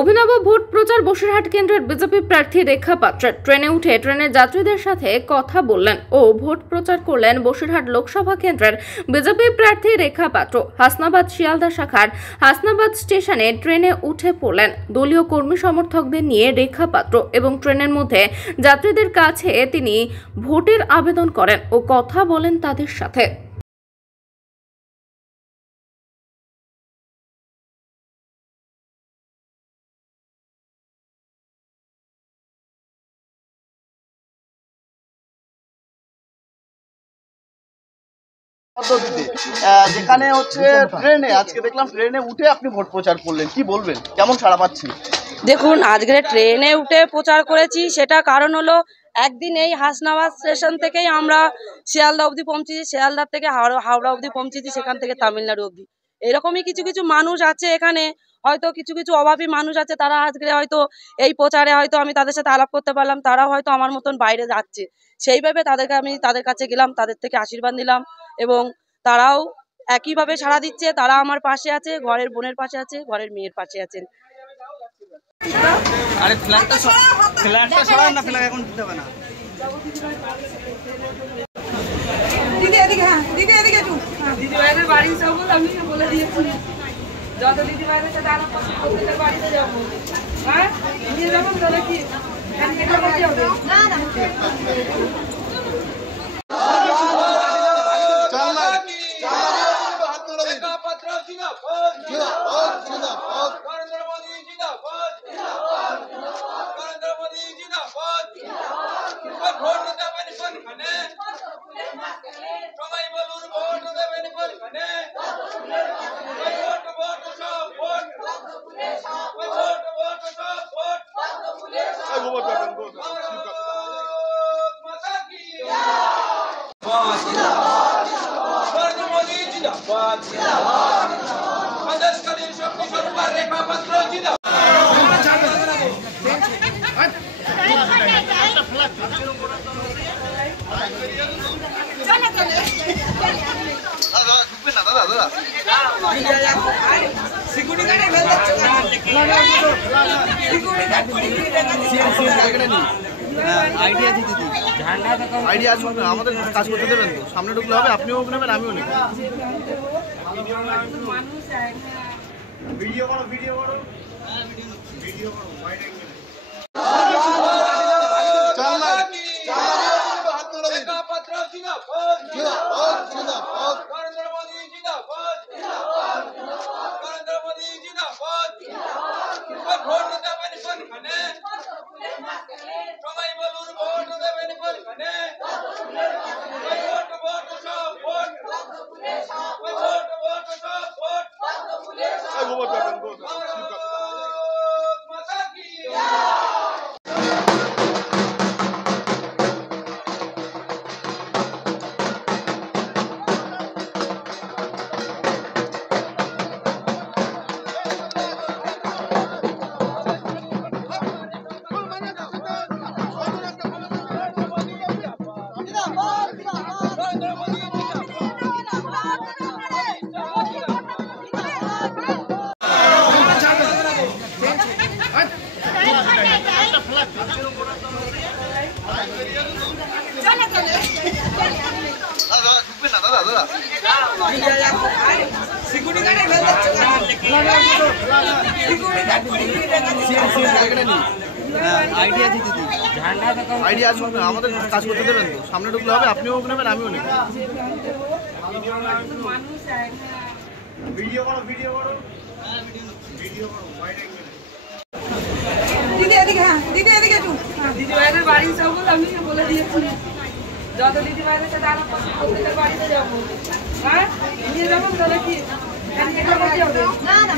অভিনব ভোট প্রচার বসিরহাট কেন্দ্রের বিজেপি প্রার্থী রেখা পাত্রের ট্রেনে উঠে ট্রেনের যাত্রীদের সাথে কথা বললেন ও ভোট প্রচার করলেন বসিরহাট লোকসভা কেন্দ্রের বিজেপি প্রার্থী রেখা পাত্র। হাসনাবাদ শিয়ালদা শাখার হাসনাবাদ স্টেশনে ট্রেনে উঠে পড়লেন। দলীয় কর্মী সমর্থকদের নিয়ে রেখা পাত্র এবং ট্রেনের মধ্যে যাত্রীদের কাছে তিনি ভোটের আবেদন করেন ও কথা বলেন তাদের সাথে। যেখানে হচ্ছে ট্রেনে আজকে দেখলাম ট্রেনে উঠে আপনি ভোট প্রচার করলেন, কি বলবেন, কেমন সাড়া পাচ্ছেন? দেখুন, আজকে ট্রেনে উঠে প্রচার করেছি, সেটা কারণ হলো একদিন এই হাসনাবাদ স্টেশন থেকেই আমরা শিয়ালদা অবধি পৌঁছেছি, শিয়ালদার থেকে হাওড়া অবধি পৌঁছেছি, সেখান থেকে তামিলনাড়ু অবধি। এরকমই কিছু কিছু মানুষ আছে এখানে, হয়তো কিছু কিছু অভাবী মানুষ আছে, তারা আজকে হয়তো এই প্রচারে হয়তো আমি তাদের সাথে আলাপ করতে পারলাম, তারাও হয়তো আমার মতন বাইরে যাচ্ছে, সেইভাবে আমি তাদের কাছে গেলাম, তাদের থেকে আশীর্বাদ নিলাম এবং তারাও একইভাবে সাড়া দিচ্ছে। তারা আমার পাশে আছে, ঘরের বোনের পাশে আছে, ঘরের মেয়ের পাশে আছেন। আরে ফ্ল্যাগটা সরান না, ফ্ল্যাগ এখন দিতে হবে না। দিদি এদিকে, হ্যাঁ দিদি এদিকে একটু। দিদি ভাইদের বাড়ি সবল আমি বলে দিয়েছি, যত দিদি ভাইদের সাথে আলাপ করতে বাড়িতে যাবো, হ্যাঁ নিয়ে যাবো, তাহলে কি না না আইডিয়া আছে দিদি, আইডিয়া আছে, আমাদের কাজ করতে দেবেন তো, সামনে ঢুকলে হবে, আপনিও নেবেন আমিও নেব। ভিডিও করো, ভিডিও করো, ভিডিও করো, ওয়াইড অ্যাঙ্গেল। আইডিয়া আছে দিদি, আইডিয়া আছে, আমাদের কাজ করতে দেবেন তো, সামনে ঢুকলে হবে, আপনিও নেবেন আমিও নেব। ভিডিও করো, ভিডিও করো, ভিডিও করো, ওয়াইড অ্যাঙ্গেল। দিদি এদিকে, হ্যাঁ দিদি এদিকে একটু। দিদি ভাইদের বাড়ি সবল আমি বলে দিয়েছি, যত দিদি ভাইদের সাথে আলাপ করতে বাড়িতে যাবো, হ্যাঁ নিয়ে যাবো, তাহলে কি না না